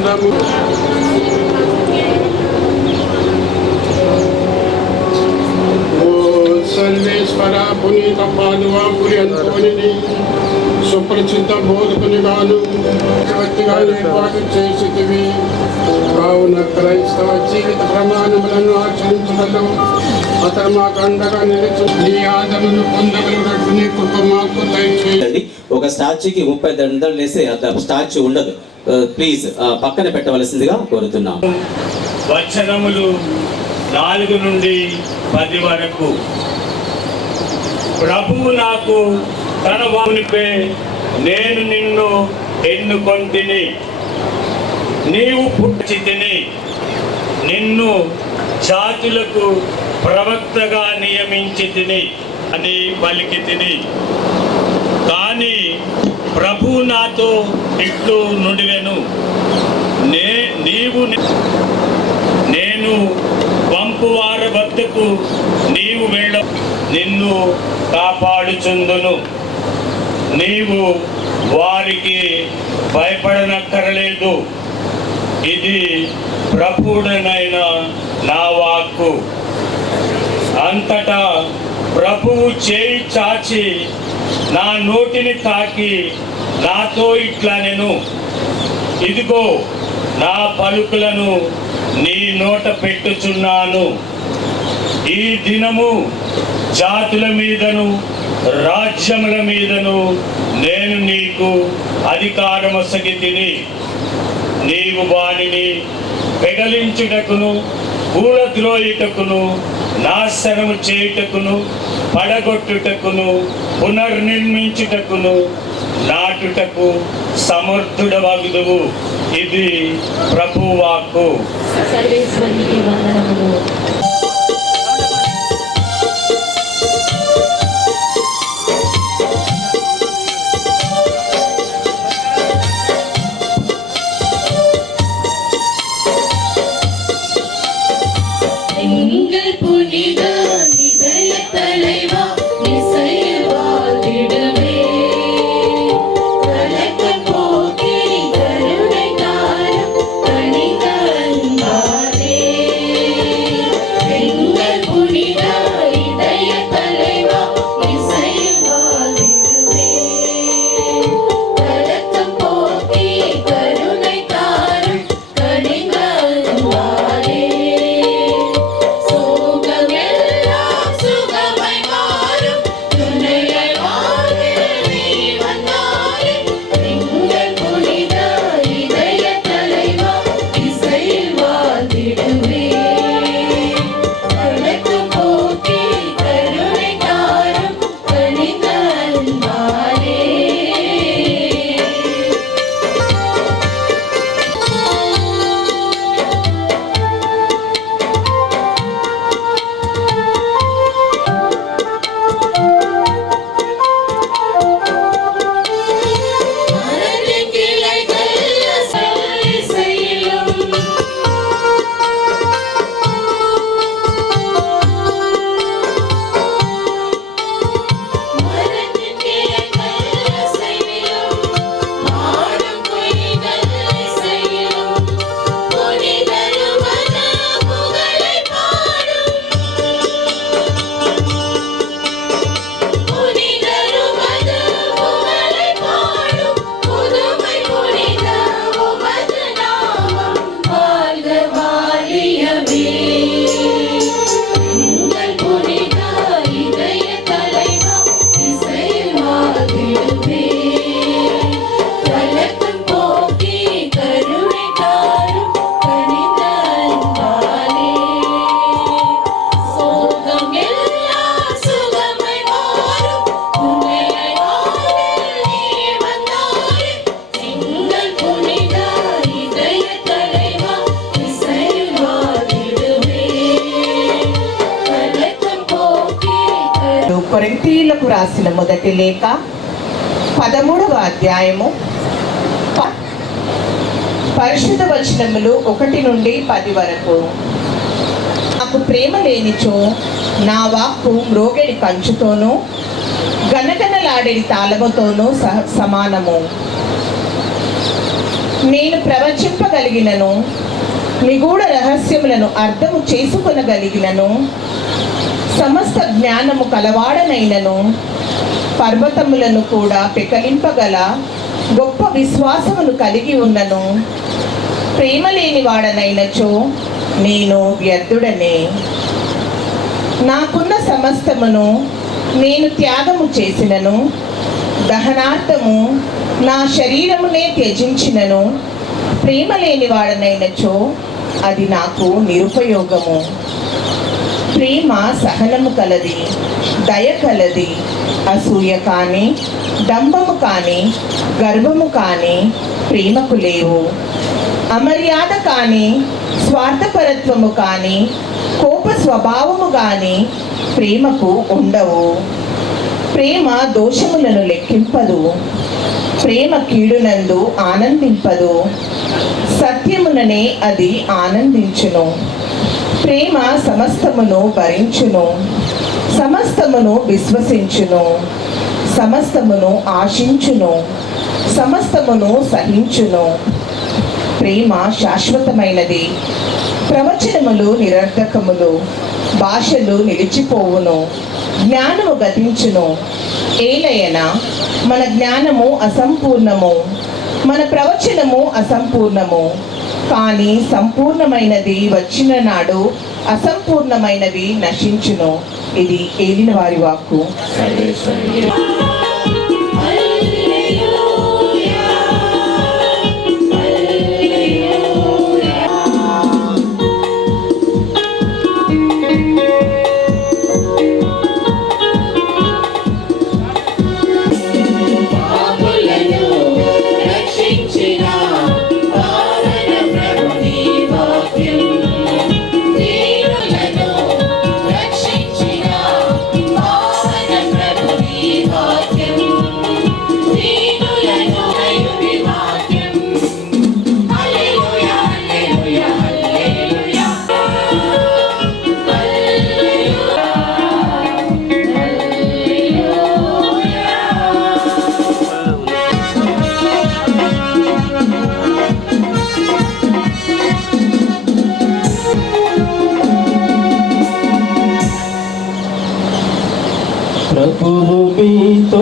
చెప్పుకుందాము. సర్వేశ్వర పునీత పాదువాపురి అంతోని సుప్రసిద్ధ బోధకునిగాను వ్యక్తిగా ఏర్పాటు చేసేటివి. కావున క్రైస్తవ జీవిత ప్రమాణములను ఆచరించడంలో అతను మాకు అండగా నిలిచి నీ ఆదరణను పొందగలిగినట్టు నీ కృప మాకు దయచేయండి. ఒక స్టాచ్యూకి 30 దండలు వేస్తే స్టాచ్యూ ఉండదు. ప్లీజ్ పక్కన పెట్టవలసిందిగా కోరుతున్నాం. వచనములు 4 నుండి 10 వరకు. ప్రభువు నాకు తన వానిపై నేను నిన్ను ఎన్నుకొంటిని, నీవు పుట్టితిని, నిన్ను జాతులకు ప్రవక్తగా నియమించితిని అని పలికితిని. కానీ ప్రభువు నాతో ఇట్లు నుడివెను, నేను పంపువారి వద్దకు నీవు వెళ్ళ, నిన్ను కాపాడుచుందును. నీవు వారికి భయపడనక్కరలేదు. ఇది ప్రభువుడనైన నా వాక్కు. అంతటా ప్రభువు చేయి చాచి నా నోటిని తాకి నాతో ఇట్లా నేను, ఇదిగో నా పలుకులను నీ నోట పెట్టుచున్నాను. ఈ దినము జాతుల మీదను రాజ్యముల మీదను నేను నీకు అధికారమొసగితిని. నీవు వానిని పెగలించుటకును, కూలద్రోయుటకును, నాశనము చేయుటకును, పడగొట్టుటకును, పునర్నిర్మించుటకును, నాటుటకు సమర్థుడవగుదువు. ఇది ప్రభువు వాక్కు. కొరింథీయులకు రాసిన మొదటి లేఖ 13వ అధ్యాయము పరిశుద్ధ వచనములు 1 నుండి 10 వరకు. నాకు ప్రేమ లేనిచో నా వాక్కు మ్రోగెడి కంచుతోనూ గనగనలాడేడి తాళముతోనూ సమానము. నేను ప్రవచింపగలిగినను, నిగూఢ రహస్యములను అర్థము చేసుకొనగలిగినను, సమస్త జ్ఞానము కలవాడనైనను, పర్వతములను కూడా పెకలింపగల గొప్ప విశ్వాసమును కలిగి ఉన్నను, ప్రేమ లేని వాడనైనచో నేను వ్యర్థుడనే. నాకున్న సమస్తమును నేను త్యాగము చేసినను, దహనార్థము నా శరీరమునే త్యజించినను, ప్రేమ లేని వాడనైనచో అది నాకు నిరుపయోగము. ప్రేమ సహనము కలది, దయ కలది, అసూయ కానీ, డంబము కానీ, గర్వము కానీ ప్రేమకు లేవు. అమర్యాద కానీ, స్వార్థపరత్వము కానీ, కోప స్వభావము కానీ ప్రేమకు ఉండవు. ప్రేమ దోషములను లెక్కింపదు, ప్రేమ కీడునందు ఆనందింపదు, సత్యముననే అది ఆనందించును. ప్రేమ సమస్తమును భరించును, సమస్తమును విశ్వసించును, సమస్తమును ఆశించును, సమస్తమును సహించును. ప్రేమ శాశ్వతమైనది, ప్రవచనములు నిరర్ధకములు, భాషలు నిలిచిపోవును, జ్ఞానము గతించును. ఏలయనా మన జ్ఞానము అసంపూర్ణము, మన ప్రవచనము అసంపూర్ణము. కానీ సంపూర్ణమైనది వచ్చిన నాడు అసంపూర్ణమైనవి నశించును. ఇది ఏలిన వారి వాక్కు. ప్రభువు మీతో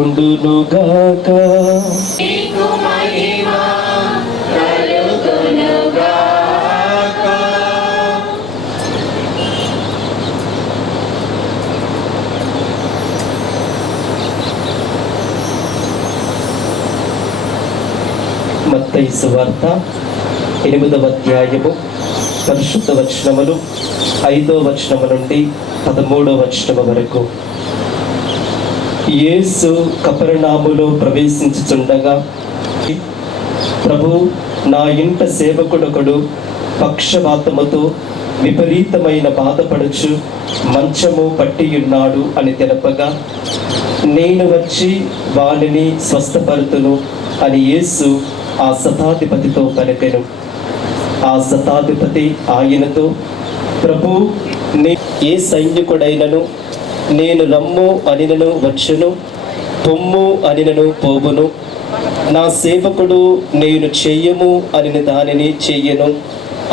ఉండునుగాక. మత్తయి సువార్త 8వ అధ్యాయము పరిశుద్ధ వచనములు 5వ వచనము నుండి 13వ వచనము వరకు. యేసు కపెర్నహూములో ప్రవేశించుచుండగా, ప్రభు, నా ఇంట సేవకుడొకడు పక్షవాతముతో విపరీతమైన బాధపడుచు మంచము పట్టియున్నాడు అని తెలపగా, నేను వచ్చి వానిని స్వస్థపరుతును అని యేసు ఆ శతాధిపతితో పలికెను. ఆ శతాధిపతి ఆయనతో, ప్రభు, ఏ సైనికుడైనను నేను రమ్ము అనినను వచ్చును, పొమ్ము అనినను పోవును, నా సేవకుడు నేను చెయ్యము అనిన దానిని చెయ్యను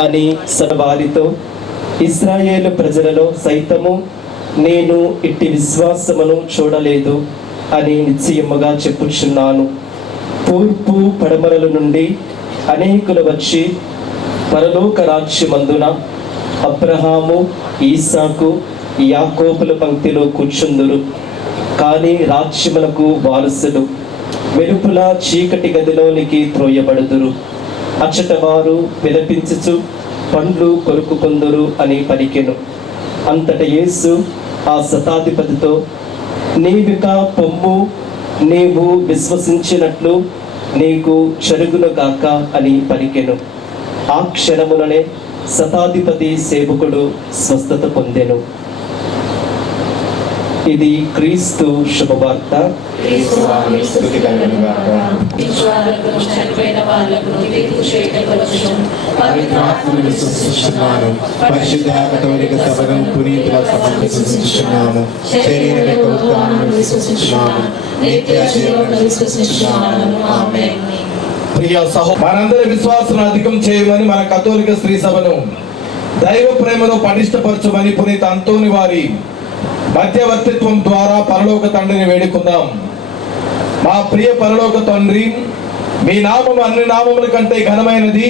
అని వారితో, ఇశ్రాయేలు ప్రజలలో సైతము నేను ఇట్టి విశ్వాసమును చూడలేదు అని నిశ్చయముగా చెప్పుచున్నాను. తూర్పు పడమరల నుండి అనేకులు వచ్చి పరలోక రాజ్యమందున అబ్రహాము, ఈసాకు, యాకోబుల పంక్తిలో కూర్చుందురు. కానీ రాజ్యములకు వారసులు వెలుపుల చీకటి గదిలోనికి త్రోయబడుదురు. అచ్చట వారు విలపించుచు పండ్లు కొరుకుకొందురు అని పలికెను. అంతట యేసు ఆ శతాధిపతితో, నీవిక పొమ్ము, నీవు విశ్వసించినట్లు నీకు జరుగునుగాక అని పలికెను. ఆ క్షణముననే శతాధిపతి సేవకుడు స్వస్థత పొందెను. ఇది క్రీస్తు శుభవార్త. ప్రియ మనందరి విశ్వాసాలను అధికం చేయమని మన కథోలిక స్త్రీ సభను దైవ ప్రేమలో పటిష్టపరచమని పునీత అంతోని వారి మధ్యవర్తిత్వం ద్వారా పరలోక తండ్రిని వేడుకుందాం. మా ప్రియ పరలోక తండ్రి, మీ నామము అన్ని నామముల కంటే ఘనమైనది.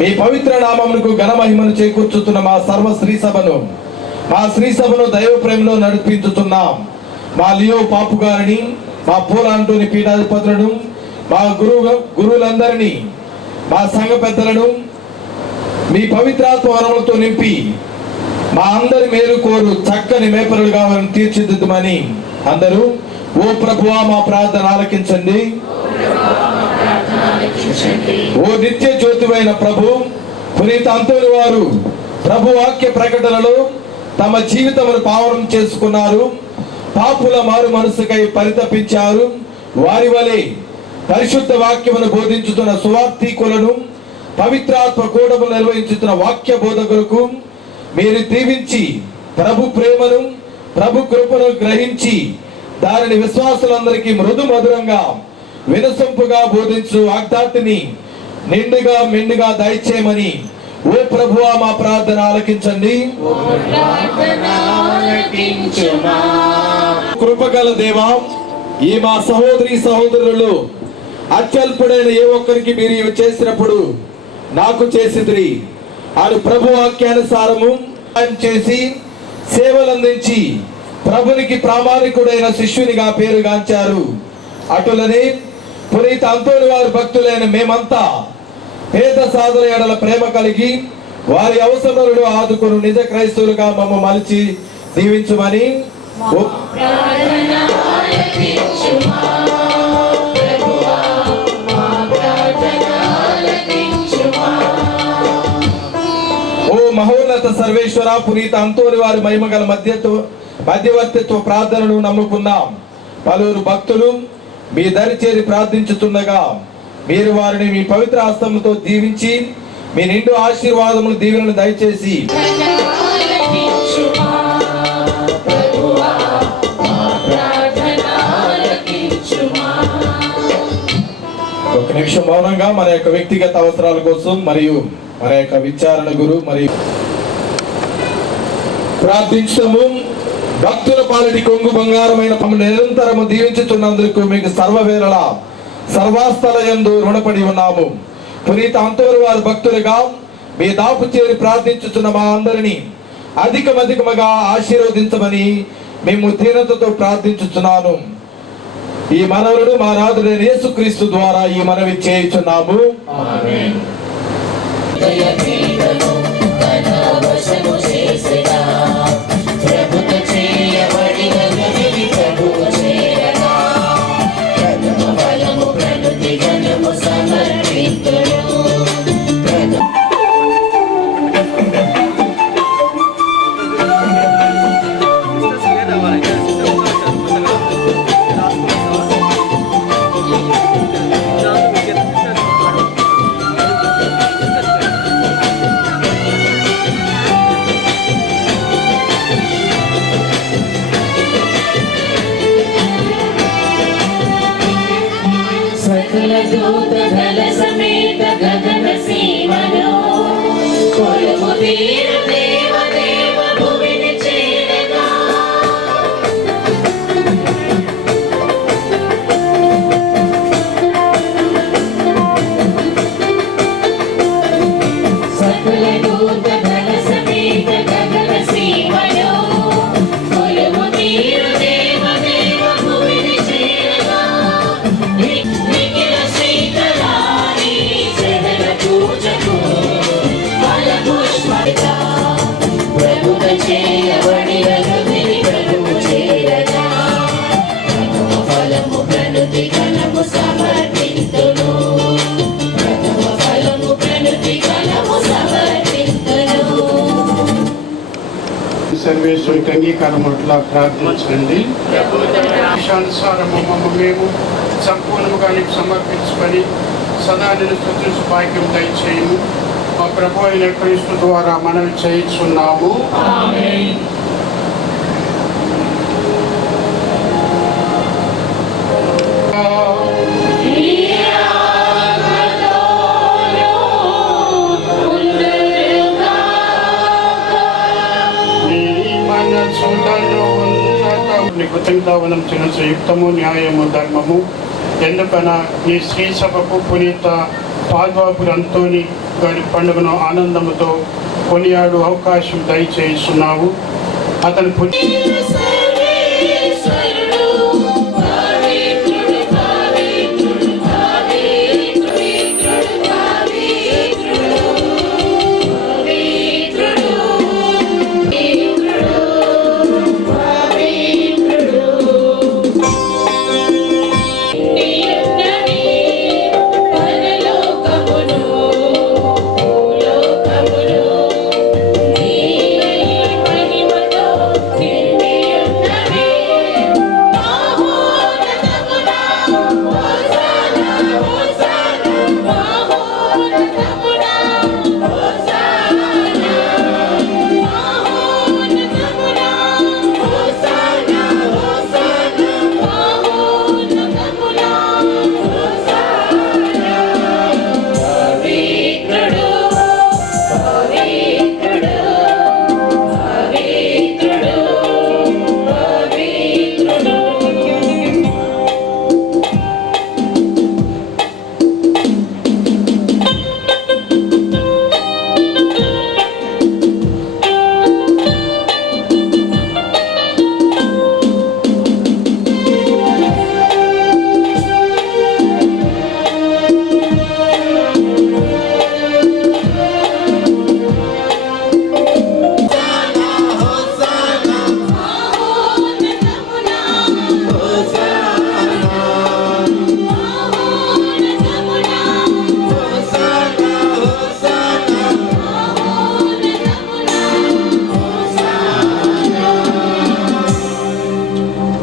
మీ పవిత్ర నామమునకు ఘనమహిమను చేకూర్చుతున్న మా స్త్రీ సభను దైవ ప్రేమలో నడిపించుతున్నాం. మా లియో పాపు గారిని, మా పూల అంటోని పీఠాధిపతులను, మా గురువులందరినీ, మా సంఘ పెద్దలను మీ పవిత్రాత్మ వరములతో నింపి మా అందరి మేలు కోరు చక్కని మేపరులుగా తీర్చిదిద్దుమని అందరూ ఓ ప్రభువా మా ప్రార్థన ఆలకించండి. ఓ నిత్య జ్యోతివైన ప్రభు, పునీత అంతోని వారు ప్రభు వాక్య ప్రకటనలో తమ జీవితమును పావనం చేసుకున్నారు. పాపుల మారు మనసుకై పరితపించారు. వారి వలె పరిశుద్ధ వాక్యమును బోధించుతున్న సువార్థికులను, పవిత్రాత్మ కూడములు నిర్వహించుతున్న వాక్య బోధకులకు మీరు దీవించి ప్రభు ప్రేమను, ప్రభు కృపను గ్రహించి దానిని విశ్వాసులందరికీ మృదు మధురంగా వినసొంపుగా బోధించు వాగ్దాటిని నిండుగా మెండుగా దయచేయమని ఓ ప్రభువా మా ప్రార్థన ఆలకించండి. కృపగల దేవా, ఈ మా సహోదరులు అత్యల్పుడైన ఏ ఒక్కరికి మీరు ఇవి చేసినప్పుడు నాకు చేసిద్రి అని ప్రభు వాక్యానుసారము చేసి సేవలందించి ప్రభునికి ప్రామాణికుడైన శిష్యునిగా పేరుగాంచారు. అటులనే పునీత అంతోని వారి భక్తులైన మేమంతా పేద సాధన ఎడల ప్రేమ కలిగి వారి అవసరములను ఆదుకుని నిజ క్రైస్తవులుగా మమ్మ మలిచి దీవించుమని మహోన్నత సర్వేశ్వర, పునీత అంతోని వారి మహిమగల మధ్యవర్తిత్వ ప్రార్థనను నమ్ముకున్నాం. పలువురు భక్తులు మీ దరి చేరి ప్రార్థించుతుండగా మీరు వారిని మీ పవిత్ర హస్తముతో దీవించి మీ నిండు ఆశీర్వాదములు దీవెనలు దయచేసి ఒక నిమిషం మౌనంగా మన యొక్క వ్యక్తిగత అవసరాల కోసం మరియు మన యొక్క విచారణ గురు మరియు ప్రార్థించము. భక్తుల పాలిటి కొంగు బంగారమైన నిరంతరము దీవించుతున్నందుకు మీకు సర్వవేళలా సర్వాస్థల యందు రుణపడి ఉన్నాము. పునీత అంతోని వారి భక్తులుగా మీ దాపు చేరి ప్రార్థించుతున్న మా అందరినీ అధికమధికముగా ఆశీర్వదించమని మేము దీనతతో ప్రార్థించుతున్నాను. ఈ మనవుడు మా నాథుడైన యేసుక్రీస్తు ద్వారా ఈ మనవి చేయుచున్నాము. ఆమేన్. సర్వేశ్వరికి అంగీకారం అట్లా ప్రార్థించండి. విషయానుసారము మేము సంపూర్ణముగా నీకు సమర్పించుకొని సదా నేను స్తుతించు భాగ్యం దయచేయము. మా ప్రభు అయిన క్రీస్తు ద్వారా మనవి చేయించున్నాము. ఆమేన్. Yeah. కృతజ్ఞతావనం చెల్లించే యుక్తము, న్యాయము, ధర్మము. ఎందుకన ఈ శ్రీ సభకు పునీత పాద్వాపురి అంతోని గారి పండుగను ఆనందముతో కొనియాడు అవకాశం దయచేస్తున్నావు. అతని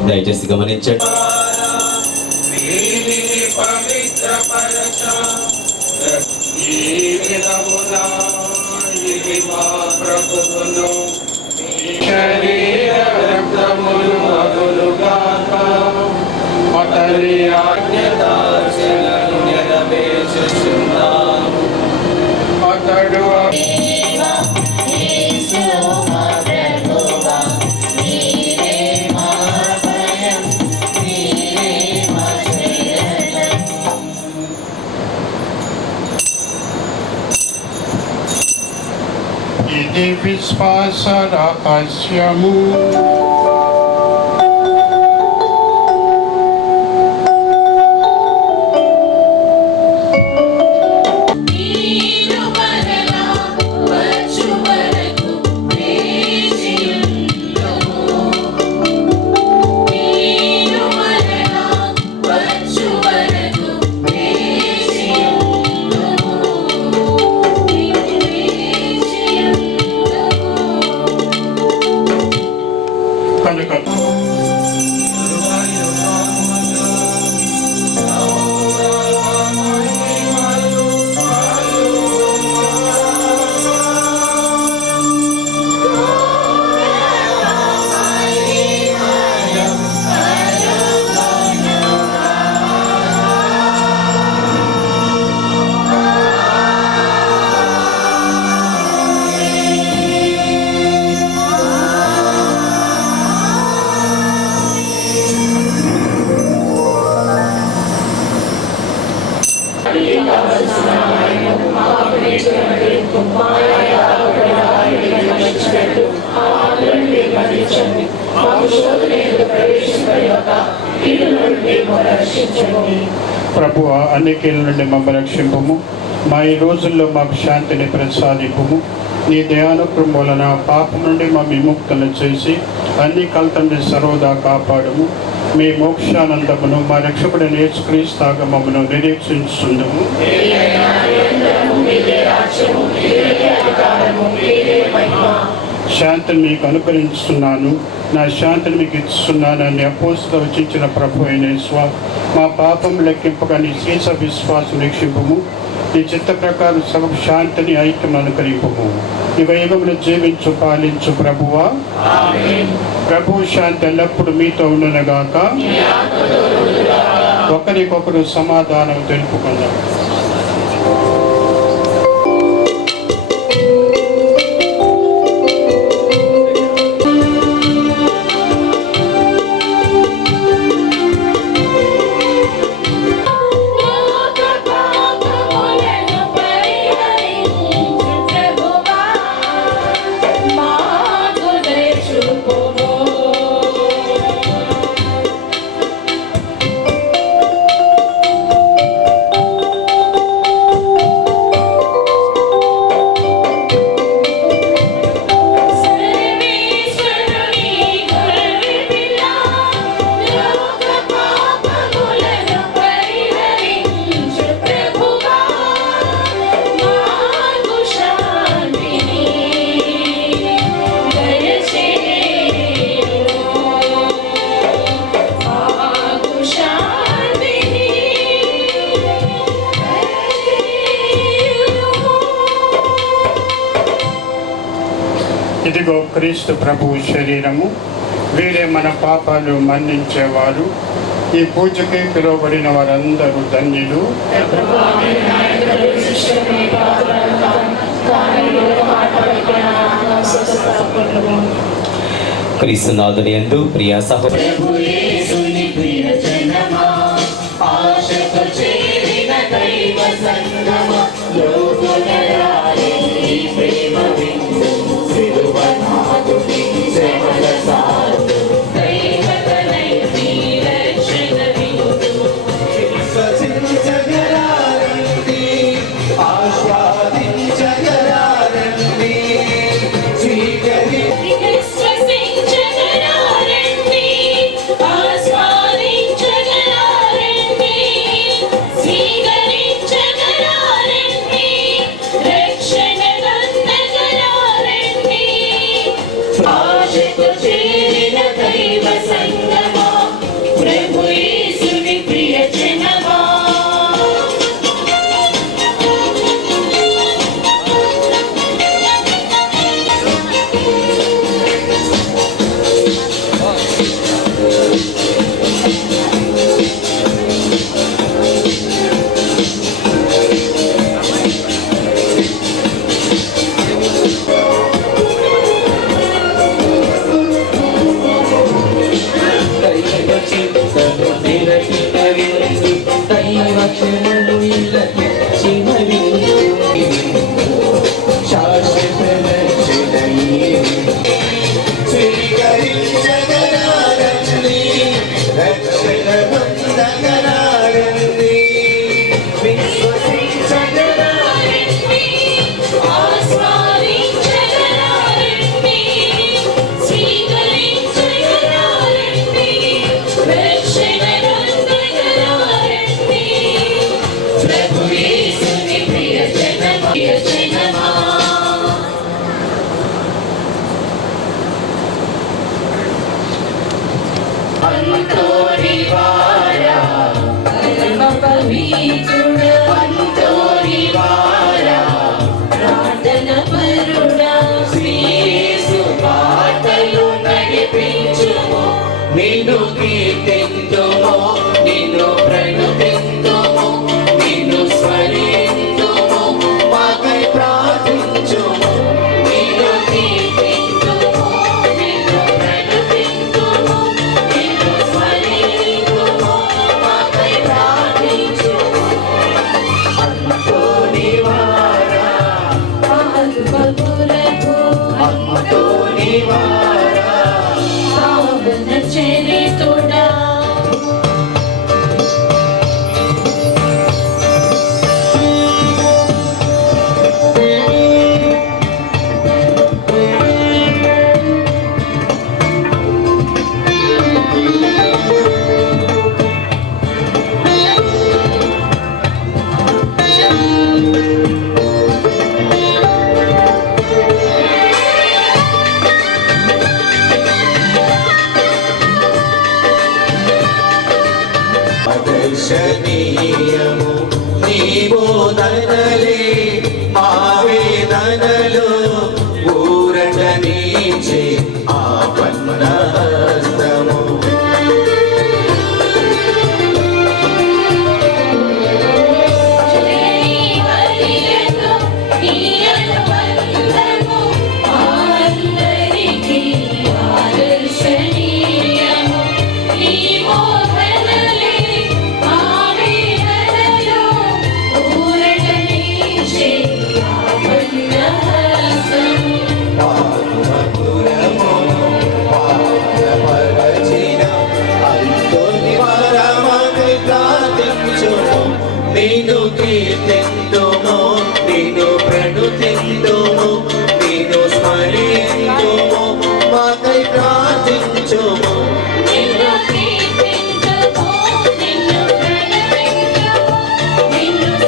దయచేసి గమనించండి. ఇది విశ్వాస రహస్యము. ప్రభువా, అన్ని కీళ్ళ నుండి మమ్మల్ని రక్షింపము. మా ఈ రోజుల్లో మాకు శాంతిని ప్రసాదింపము. నీ దయానుగ్రహం వలన పాపం నుండి మా విముక్తులను చేసి అన్ని కలత నుండి సర్వదా కాపాడము. మీ మోక్షానందమును మా రక్షకుడైన యేసుక్రీస్తు ఆగమమును నిరీక్షించుందుము. శాంతిని మీకు అనుగ్రహిస్తున్నాను, నా శాంతిని మీకు ఇస్తున్నాను అని అపోస్తలులు వచించిన ప్రభు అయిన యేసు, మా పాపం లెక్కింపగా నీ శేష విశ్వాసం రక్షింపము. నీ చిత్త ప్రకారం సగం శాంతిని ఐక్యం అనుకరింపము. యుగ యుగములు జీవించు పాలించు ప్రభువా. ప్రభు శాంతి ఎల్లప్పుడు మీతో ఉండునుగాక. ఒకరికొకరు సమాధానం తెలుపుకుందాం. ఇదిగో క్రీస్తు ప్రభువు శరీరము. వీరే మన పాపాలు మన్నించేవారు. ఈ పూజకి పిలువబడిన వారందరూ ధన్యులు. క్రీస్తునాథుని యందు ప్రియ సహోదరు నిన్ను కీర్తింతుము, నిన్ను ప్రణుతింతుము, నిన్ను స్మరింతుము, మాకై ప్రార్థించుము. నిన్ను కీర్తింతుము, నిన్ను ప్రణుతింతుము, నిన్ను స్మరింతుము, మాకై ప్రార్థించుము. అంతోని వారా అంతోని వారా చరితుడా దర్శనీయము నీ బోధనలే మా వేదనలు ఊరటనీచే ఆపన్న హస్తము. నిన్ను కీర్తింతుము, నిన్ను ప్రణుతింతుము, నిన్ను స్మరింతుము, మాకై ప్రార్థించుము.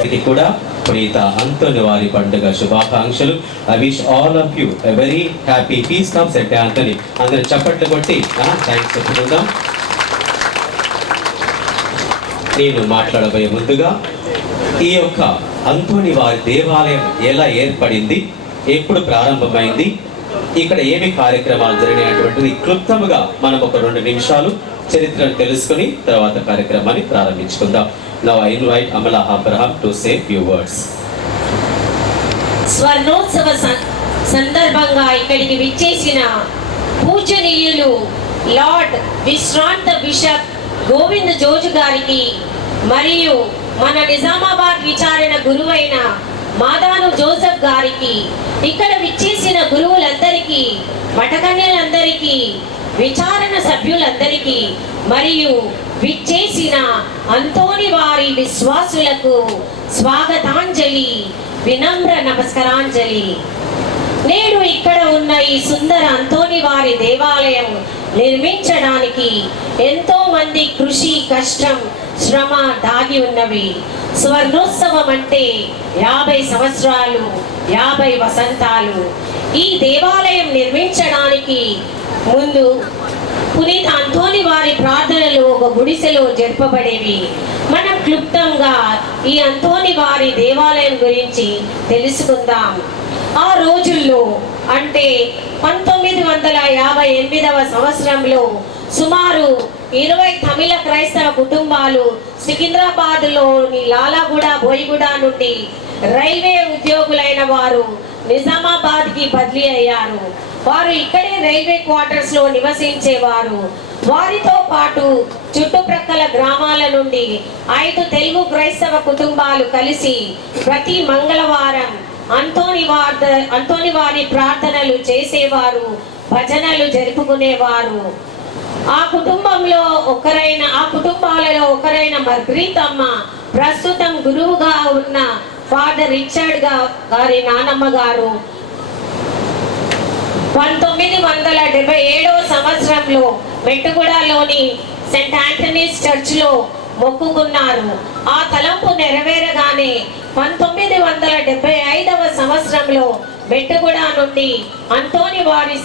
ఇది కూడా ప్రీత అంతోని వారి పండుగ శుభాకాంక్షలు. I wish all of you a very happy feast of Saint Anthony. అందరూ చప్పట్లు కొట్టి థ్యాంక్స్ చెప్పుకుందాం. నేను మాట్లాడబోయే ముందుగా ఈ యొక్క అంతోని వారి దేవాలయం ఎలా ఏర్పడింది, ఎప్పుడు ప్రారంభమైంది, ఇక్కడ ఏమి కార్యక్రమాలు జరిగినటువంటిది క్లుప్తముగా మనం ఒక 2 నిమిషాలు చరిత్రను తెలుసుకుని తర్వాత కార్యక్రమాన్ని ప్రారంభించుకుందాం. Now I invite Amala Abraham to say few words. స్వర్ణోత్సవ సందర్భంగా ఇక్కడికి విచ్చేసిన పూజనీయులు లార్డ్ విశ్రాంత బిషప్ గోవింద్ జోజు గారికి మరియు మన నిజామాబాద్ విచారణ గురువైన మాదాను జోసెఫ్ గారికి, ఇక్కడ విచ్చేసిన గురువులందరికీ, మఠకన్యలందరికీ, విచారణ సభ్యులందరికీ మరియు విచ్చేసిన అంతోని వారి విశ్వాసులకు స్వాగతాంజలి, వినమ్ర నమస్కారాంజలి. నేడు ఇక్కడ ఉన్న ఈ సుందర అంతోని వారి దేవాలయం నిర్మించడానికి ఎంతో మంది కృషి, కష్టం, శ్రమ దాగి ఉన్నవి. స్వర్ణోత్సవం అంటే 50 సంవత్సరాలు, 50 వసంతాలు. ఈ దేవాలయం నిర్మించడానికి ముందు పునీత అంతోని వారి ప్రార్థనలు ఒక గుడిసెలో జరపబడేవి. మనం క్లుప్తంగా ఈ అంతోని వారి దేవాలయం గురించి తెలుసుకుందాం. ఆ రోజుల్లో అంటే 1958వ సంవత్సరంలో సుమారు 20 తమిళ క్రైస్తవ కుటుంబాలు సికింద్రాబాద్లోని లాలాగూడ, బోయిగూడ నుండి రైల్వే ఉద్యోగులైన వారు నిజామాబాద్కి బదిలీ అయ్యారు. వారు ఇక్కడే రైల్వే క్వార్టర్స్ లో నివసించేవారు. వారితో పాటు చుట్టుప్రక్కల గ్రామాల నుండి 5 తెలుగు క్రైస్తవ కుటుంబాలు కలిసి ప్రతి మంగళవారం అంతోని వారి ప్రార్థనలు చేసేవారు, భజనలు జరుపుకునేవారు. ఆ కుటుంబాలలో ఒకరైన మార్గరీతమ్మ ప్రస్తుతం గురువుగా ఉన్న ఫాదర్ రిచర్డ్ గారి నానమ్మ గారు 1977వ సంవత్సరంలో మెట్టుగూడలోని సెయింట్ ఆంటనీస్ చర్చ్ లో మొక్కుకున్నారు. ఆ తలంపు నెరవేరగానే 1975వ సంవత్సరంలో మెట్టుగూడ నుండి అంతోని వారి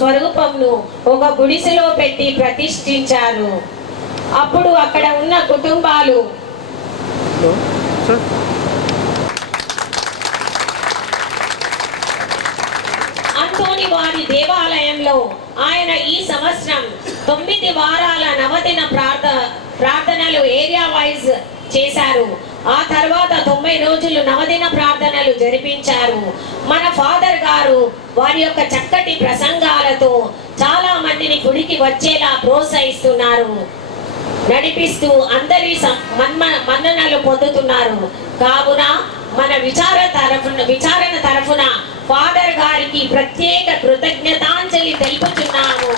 స్వరూపంను ఒక గుడిసెలో పెట్టి ప్రతిష్ఠించారు. అప్పుడు అక్కడ ఉన్న కుటుంబాలు అంతోని వారి దేవాలయంలో ఆయన ఈ సంవత్సరం 9 వారాల నవదిన ప్రార్థనలు ఏరియా వైజ్ చేశారు. ఆ తర్వాత 90 రోజులు నవదిన ప్రార్థనలు జరిపించారు. మన ఫాదర్ గారు వారి యొక్క చక్కటి ప్రసంగాలతో చాలా మందిని గుడికి వచ్చేలా ప్రోత్సహిస్తున్నారు, నడిపిస్తూ అందరి మన్ననలు పొందుతున్నారు. కావున మన విచారణ తరఫున ఫాదర్ గారికి ప్రత్యేక కృతజ్ఞతాంజలి తెలుపుతున్నాము.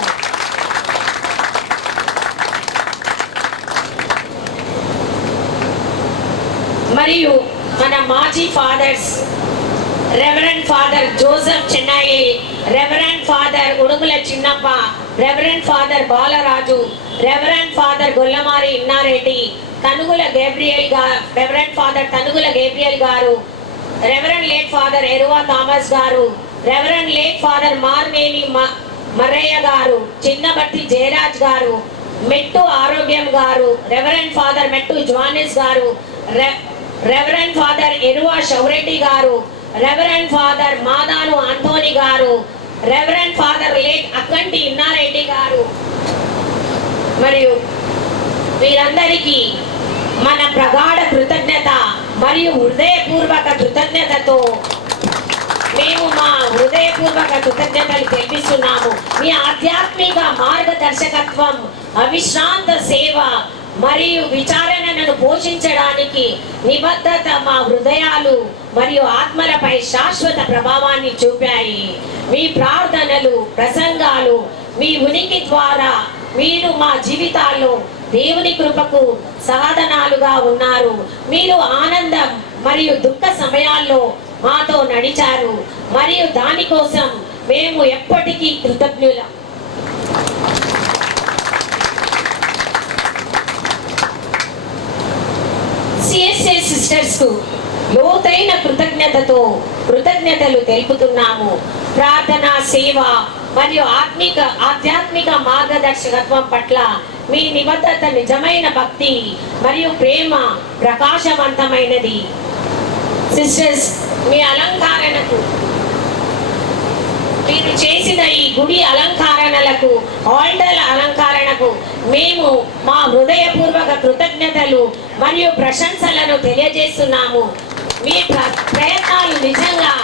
మరియు మన మాజీ fathers reverend father Joseph Chennai, reverend father Udumula Chinnappa, reverend father Balaraju, reverend father Gollamari Innareddy, reverend father Tanugula Gabriel గారు, reverend late father Eruva Thomas గారు, reverend late father Marneni Marrayya గారు, చిన్నబట్టి జయరాజ్ గారు, మెట్టు ఆరోగ్యం గారు, రెవరెండ్ ఫాదర్ మెట్టు జోనెస్ గారు, రెవరెండ్ ఫాదర్ ఎరువా శౌరెడ్డి గారు, రెవరెండ్ ఫాదర్ మాదాను అంతోని గారు, రెవరెండ్ ఫాదర్ లేట్ అక్కంటి ఇన్నారెడ్డి గారు, మరియు వీరందరికీ మన ప్రగాఢ కృతజ్ఞత మరియు హృదయపూర్వక కృతజ్ఞతతో మేము మా హృదయపూర్వక కృతజ్ఞతలు తెలిపిస్తున్నాము. మీ ఆధ్యాత్మిక మార్గదర్శకత్వం, అవిశ్రాంత సేవ మరియు విచారణను పోషించడానికి నిబద్ధత మా హృదయాలు మరియు ఆత్మలపై శాశ్వత ప్రభావాన్ని చూపాయి. మీ ప్రార్థనలు, ప్రసంగాలు, మీ ఉనికి ద్వారా మీరు మా జీవితాల్లో దేవుని కృపకు సాధనాలుగా ఉన్నారు. మీరు ఆనందం మరియు దుఃఖ సమయాల్లో మాతో నడిచారు మరియు దానికోసం మేము ఎప్పటికీ కృతజ్ఞులం. సిఎస్ఏ సిస్టర్స్ కు లోతైన కృతజ్ఞతలు తెలుపుతున్నాము. ప్రార్థన, సేవ మరియు ఆధ్యాత్మిక మార్గదర్శకత్వం పట్ల మీ నిబద్ధత నిజమైన భక్తి మరియు ప్రేమ ప్రకాశవంతమైనది. సిస్టర్స్, మీ అలంకరణకు మీరు చేసిన ఈ గుడి అలంకరణలకు, ఆల్టర్ అలంకరణకు మేము మా హృదయపూర్వక కృతజ్ఞతలు మరియు ప్రశంసలను తెలియజేస్తున్నాము. మీ ప్రయత్నాలు నిజంగా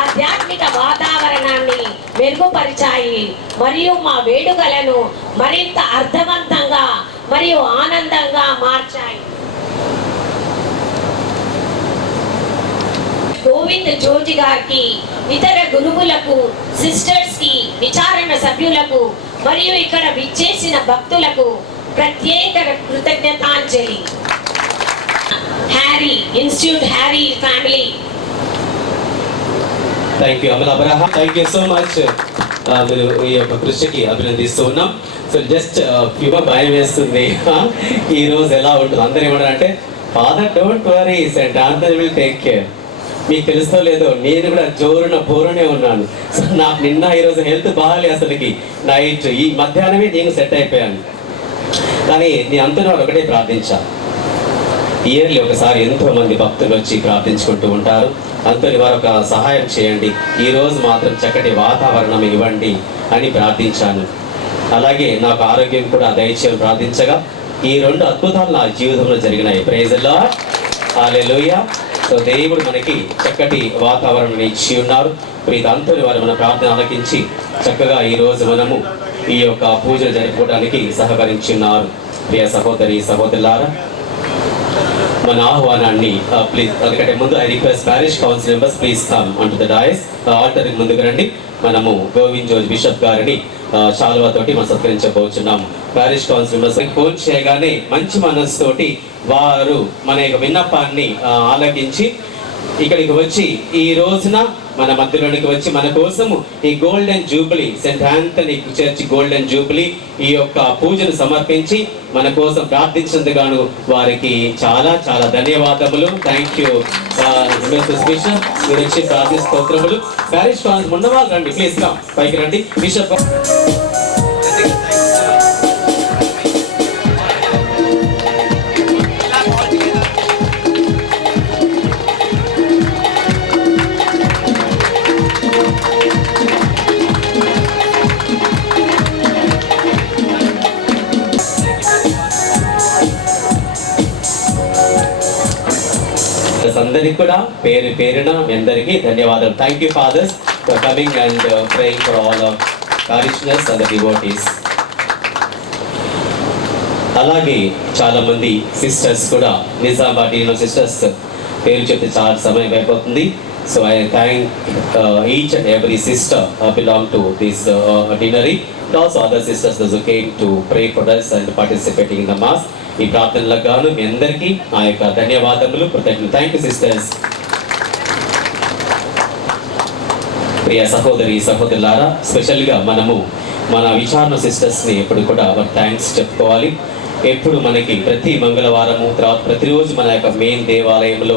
ఆధ్యాత్మిక వాతావరణాన్ని మెరుగుపరిచాయి మరియు మా వేడుకలను మరింత అర్థవంతంగా మరియు ఆనందంగా మార్చాయి. గోవింద్ జోజి గారికి, ఇతర గురువులకు, సిస్టర్స్ కి, విచారణ సభ్యులకు మరియు ఇక్కడ విచ్చేసిన భక్తులకు ప్రత్యేక కృతజ్ఞతాంజలి. Harry institute, Harry family. Thank you Amala Abraham, thank you so much. మీరు ఈ యొక్క కృషికి అభినందిస్తూ ఉన్నాం. సో జస్ట్ భయం వేస్తుంది ఈ రోజు ఎలా ఉంటుంది. అందరూ ఏమన్నారంటే father don't worry, Saint Anthony will take care. మీకు తెలుస్తో లేదో నేను కూడా బోరునే ఉన్నాను. సో నాకు నిన్న ఈరోజు హెల్త్ బాగాలి, అసలుకి నైట్ ఈ మధ్యాహ్నమే నేను సెట్ అయిపోయాను. కానీ నేను అంతలో ఒకటే ప్రార్థించా. ఇయర్లీ ఒకసారి ఎంతో మంది భక్తులు వచ్చి ప్రార్థించుకుంటూ ఉంటారు. అంతని వారు ఒక సహాయం చేయండి, ఈ రోజు మాత్రం చక్కటి వాతావరణం ఇవ్వండి అని ప్రార్థించాను. అలాగే నాకు ఆరోగ్యం కూడా దయచేసి ప్రార్థించగా ఈ 2 అద్భుతాలు నా జీవితంలో జరిగినాయి. Praise the Lord, hallelujah. So దేవుడు మనకి చక్కటి వాతావరణం ఇచ్చి ఉన్నారు. ప్రీత అంతని వారు మన ప్రార్థన ఆలకించి చక్కగా ఈ రోజు మనము ఈ యొక్క పూజలు జరుపుకోవడానికి సహకరించి ఉన్నారు. ప్రియ సహోదరి సహోదరులారా, మన ఆహ్వానాన్ని ప్లీజ్, అందుకంటే ముందు I request parish council members please come on to the dais. Altar ముందుకు రండి. మనము గోవింద్ జోర్జ్ బిషప్ గారిని శాలువాతోటి మనం సత్కరించబోతున్నాము. పారిష్ కౌన్సిల్ మెంబర్స్ ఫోన్ చేయగానే మంచి మనస్సుతోటి వారు మన యొక్క విన్నపాన్ని ఆలకించి ఇక్కడికి వచ్చి ఈ రోజున మన మధ్యలోనికి వచ్చి మన కోసము ఈ golden jubilee, Saint Anthony church golden jubilee ఈ యొక్క పూజను సమర్పించి మన కోసం ప్రార్థించినందుకు వారికి చాలా చాలా ధన్యవాదములు. Thank you bishop. మీరు వచ్చి ప్రార్థి స్తోత్రములు. పారిష్ కౌన్సిల్ ఉన్నవాళ్ళు రండి ప్లీజ్, కమ్ పైకి రండి. బిషప్ అందరికి కూడా పేరు పేరున మీ అందరికీ ధన్యవాదాలు. Thank you fathers for coming and praying for all of parishioners and devotees. అలాగే చాలా మంది సిస్టర్స్ కూడా నిజామాబాద్ సిస్టర్స్ పేరు చెప్తే చాలా సమయం అయిపోతుంది. So I thank each and every sister belong to this deanery. Also other sisters who came to pray for us and participating in the mass. ఈ ప్రార్థనలకు గాను మీ అందరికీ నా యొక్క ధన్యవాదములు, కృతజ్ఞతలు. Thank you sisters. ప్రియ సహోదరి సహోదరులారా, స్పెషల్గా మనము మన విచారణ సిస్టర్స్ని ఎప్పుడు కూడా వారి థ్యాంక్స్ చెప్పుకోవాలి. ఎప్పుడు మనకి ప్రతి మంగళవారము తర్వాత ప్రతిరోజు మన యొక్క మెయిన్ దేవాలయంలో,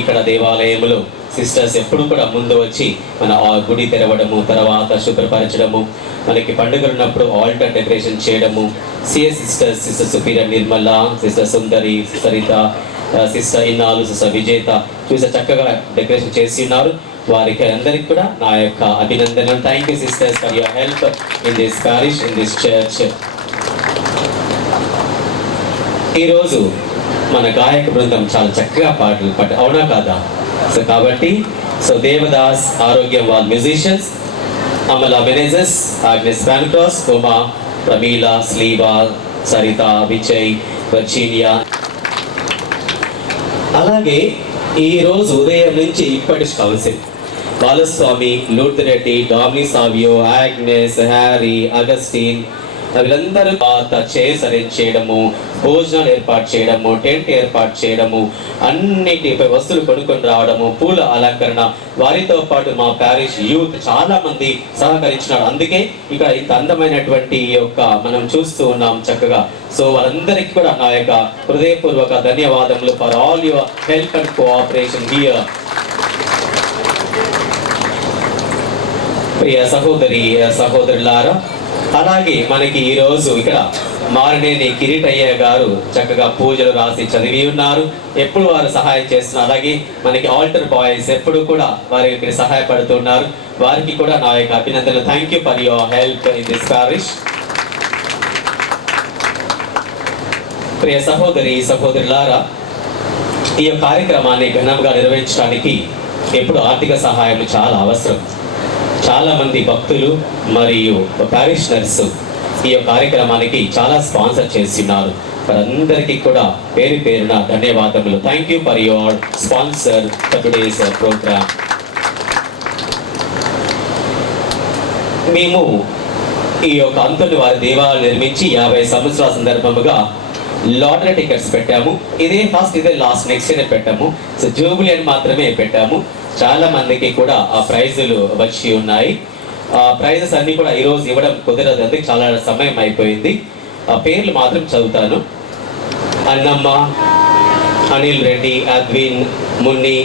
ఇక్కడ దేవాలయంలో సిస్టర్స్ ఎప్పుడు కూడా ముందు వచ్చి మన గుడి తెరవడము, తర్వాత శుభ్రపరచడము, మనకి పండుగలు ఉన్నప్పుడు ఆల్టర్ డెకరేషన్ చేయడము. CS sisters, sister superior Nirmala, sister Sundari, Saritha, sister Innalu, sister Vijetha చూసే చక్కగా డెకరేషన్ చేసి ఉన్నారు. వారికి అందరికి కూడా నా యొక్క అభినందనలు. Thank you sisters for your help in this perish, in this church. ఈరోజు మన గాయక బృందం చాలా చక్కగా పాటలు అవునా కాదా? సో కాబట్టి దేవదాస్ ఆరోగ్యం వాళ్ళ musicians, Amala Menezes, Agnes Pancras, Uma, Pramila, Sleeva, Saritha, Vijay, Virginia. అలాగే ఈ రోజు ఉదయం నుంచి ఇప్పటి council Balaswamy, Lurdireddy, Damini Savio, Agnes, Harry, Augustine వీళ్ళందరూ చైర్స్ అరేంజ్ చేయడము, భోజనాలు ఏర్పాటు చేయడము, టెంట్ ఏర్పాటు చేయడము, అన్నిటి వస్తువులు కొనుక్కొని రావడము, పూల అలంకరణ, వారితో పాటు మా ప్యారిష్ యూత్ చాలా మంది సహకరించినారు. అందుకే ఇక్కడ ఇంత అందమైనటువంటి యొక్క మనం చూస్తూ ఉన్నాం చక్కగా. సో వాళ్ళందరికీ కూడా నా యొక్క హృదయపూర్వక ధన్యవాదములు for all your help and cooperation here. ప్రియ సహోదరి సహోదరులారా, అలాగే మనకి ఈరోజు ఇక్కడ మారినేని కిరీటయ్య గారు చక్కగా పూజలు రాసి చదివి ఉన్నారు. ఎప్పుడు వారు సహాయం చేస్తున్నారు. అలాగే మనకి ఆల్టర్ బాయ్స్ ఎప్పుడు కూడా వారికి సహాయపడుతున్నారు. వారికి కూడా నా యొక్క అభినందనలు. Thank you for your help in this parish. ప్రియ సహోదరి సహోదరులారా, ఈ యొక్క కార్యక్రమాన్ని ఘనంగా నిర్వహించడానికి ఎప్పుడు ఆర్థిక సహాయం చాలా అవసరం. చాలా మంది భక్తులు మరియు పారిషనర్స్ ఈ యొక్క కార్యక్రమానికి చాలా స్పాన్సర్ చేస్తున్నారు. వారందరికీ కూడా పేరు పేరున ధన్యవాదములు. Thank you for your sponsor for today's programme. మేము ఈ యొక్క అంతటి వారి దేవాలయం నిర్మించి 50 సంవత్సరాల సందర్భముగా లాటరీ టికెట్స్ పెట్టాము. ఇదే ఫస్ట్, ఇదే లాస్ట్, నెక్స్ట్ ఇయర్ పెట్టాము. సో జూబిలీ అని మాత్రమే పెట్టాము. చాలా మందికి కూడా ఆ ప్రైజులు వచ్చి ఉన్నాయి. ఆ ప్రైజెస్ అన్ని కూడా ఈరోజు ఇవ్వడం కుదరదు, అందుకే చాలా సమయం అయిపోయింది. ఆ పేర్లు మాత్రం చదువుతాను. అన్నమ్మ, అనిల్ రెడ్డి, అద్విన్, మున్ని,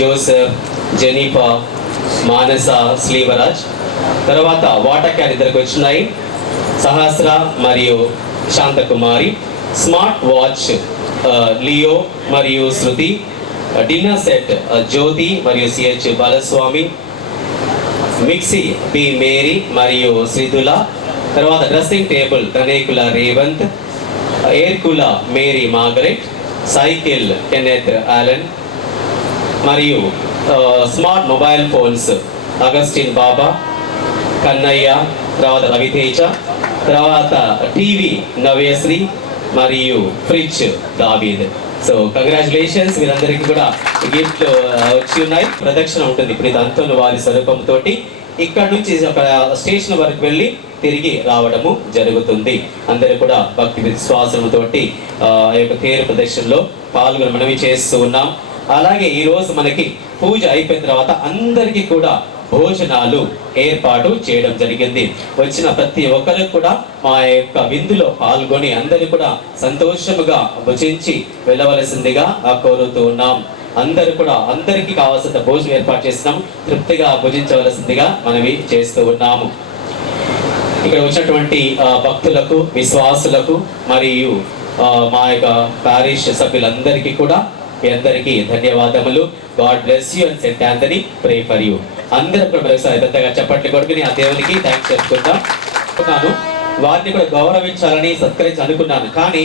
జోసెఫ్, జెనిఫా, మానస, శ్రీవరాజ్. తర్వాత వాటర్ క్యాన్ ఇద్దరికి వచ్చినాయి, సహస్ర మరియు శాంతకుమారి. స్మార్ట్ వాచ్ లియో మరియు శృతి. డిన్నర్ సెట్ జ్యోతి మరియు CH Balaswamy. Mixie B Mary మరియు శ్రీధుల. తర్వాత dressing table Tanekula Revanth. Air cooler Mary Margaret. Cycle Kenneth Alan. మరియు smart mobile phones Augustine Baba, Kannayya, తర్వాత రవితేజ. తర్వాత టీవీ నవ్యశ్రీ మరియు ఫ్రిడ్జ్ దావీద్. సో కంగ్రాచులేషన్స్, వీరందరికీ కూడా గిఫ్ట్ వచ్చి ఉన్నాయి. ప్రదక్షిణ ఉంటుంది ఇప్పుడు ఇదంతా వారి స్వరూపంతో. ఇక్కడ నుంచి ఒక స్టేషన్ వరకు వెళ్ళి తిరిగి రావడము జరుగుతుంది. అందరూ కూడా భక్తి విశ్వాసంతో ఆ యొక్క తేరు ప్రదక్షిణలో పాల్గొని మనవి చేస్తూ ఉన్నాం. అలాగే ఈరోజు మనకి పూజ అయిపోయిన తర్వాత అందరికీ కూడా భోజనాలు ఏర్పాటు చేయడం జరిగింది. వచ్చిన ప్రతి ఒక్కరికి కూడా మా యొక్క విందులో పాల్గొని అందరూ కూడా సంతోషముగా భుజించి వెళ్ళవలసిందిగా కోరుతూ ఉన్నాం. అందరూ కూడా అందరికీ కావాల్సిన భోజనం ఏర్పాటు చేస్తున్నాం. తృప్తిగా భుజించవలసిందిగా మనవి చేస్తూ ఉన్నాము. ఇక్కడ వచ్చినటువంటి భక్తులకు, విశ్వాసులకు మరియు మా యొక్క పారిష్ సభ్యులందరికీ కూడా మీ అందరికీ ధన్యవాదములు. God bless you and Saint Anthony pray for you. అందరూ కూడా మరొకసారి పెద్దగా చప్పట్లు కొడుకుని ఆ దేవునికి థ్యాంక్స్ చెప్పుకుంటాను. వారిని కూడా గౌరవించాలని సత్కరించి అనుకున్నాను, కానీ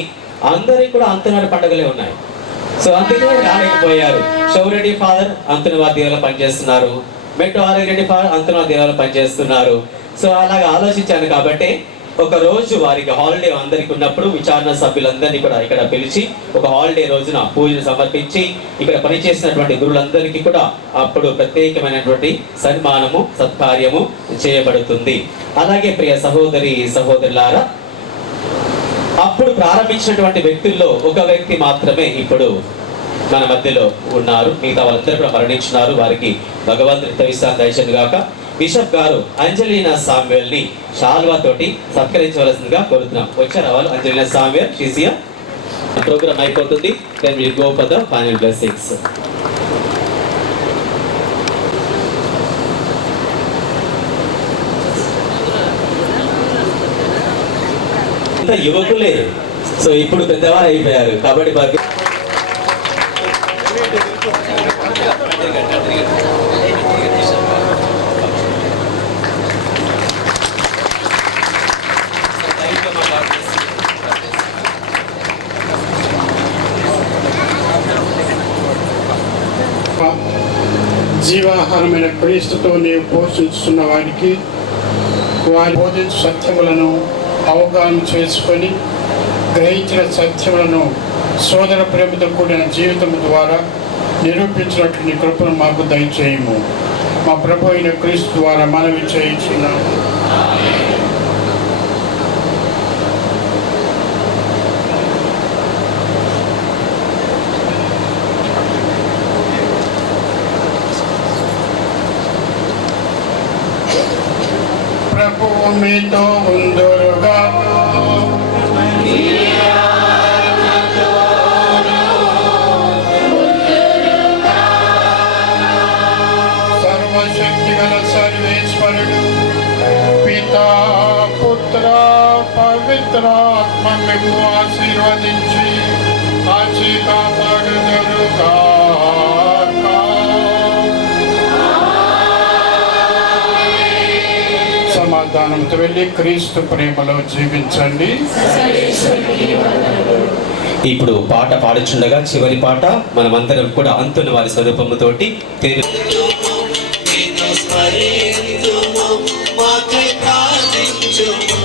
అందరికీ కూడా అంతనాడు పండుగలే ఉన్నాయి. సో అందుకే రాలేకపోయారు. షౌరెడ్డి ఫాదర్ అంతనవారి దేవాలయంలో పనిచేస్తున్నారు, మెట్టు ఆరెడ్డి ఫాదర్ అంతనవారి దేవాలయంలో పనిచేస్తున్నారు. సో అలాగా ఆలోచించాను కాబట్టి ఒక రోజు వారికి హాలిడే అందరికి ఉన్నప్పుడు విచారణ సభ్యులందరినీ కూడా ఇక్కడ పిలిచి ఒక హాలిడే రోజున పూజను సమర్పించి ఇక్కడ పనిచేసినటువంటి గురువులందరికీ కూడా అప్పుడు ప్రత్యేకమైనటువంటి సన్మానము, సత్కార్యము చేయబడుతుంది. అలాగే ప్రియ సహోదరి సహోదరులారా, అప్పుడు ప్రారంభించినటువంటి వ్యక్తుల్లో ఒక వ్యక్తి మాత్రమే ఇప్పుడు మన మధ్యలో ఉన్నారు. మిగతా వాళ్ళందరూ కూడా మరణించున్నారు. వారికి భగవంతుడి విశ్రాంతి దయచేయును గాక. బిషప్ గారు అంజలీనా సామ్యుయల్ ని షాల్వా తోటి సత్కరించవలసిందిగా కోరుతున్నాం. వచ్చారా వాళ్ళు? Angelina Samuel, Shijiya. ప్రోగ్రామ్ అయిపోతుంది. Then will go for the final blessings. యువకులే, సో ఇప్పుడు పెద్దవారు అయిపోయారు కాబట్టి వారికి జీవాహారమైన క్రీస్తుతో నీవు పోషిస్తున్న వారికి వారి బోధించు సత్యములను అవగాహన చేసుకొని గ్రహించిన సత్యములను సోదర ప్రేమతో కూడిన జీవితం ద్వారా నిరూపించినట్లు నీ కృపను మాకు దయచేయము. మా ప్రభు అయిన క్రీస్తు ద్వారా మనవి చేయించున్నాము. ప్రభువు మీతో ఉందురుగా. సర్వశక్తి గల సర్వేశ్వరుడు పితా పుత్ర పవిత్రాత్మ మేము ఆశీర్వదించి కాచి కాపాడుదురుగాక. సమాధానంతో వెళ్ళి క్రీస్తు ప్రేమలో జీవించండి. ఇప్పుడు పాట పాడుచుండగా చివరి పాట మనమందరం కూడా అంతున్న వారి స్వరూపముతోటి నిన్ను స్మరించుము, మాకై ప్రార్థించుము.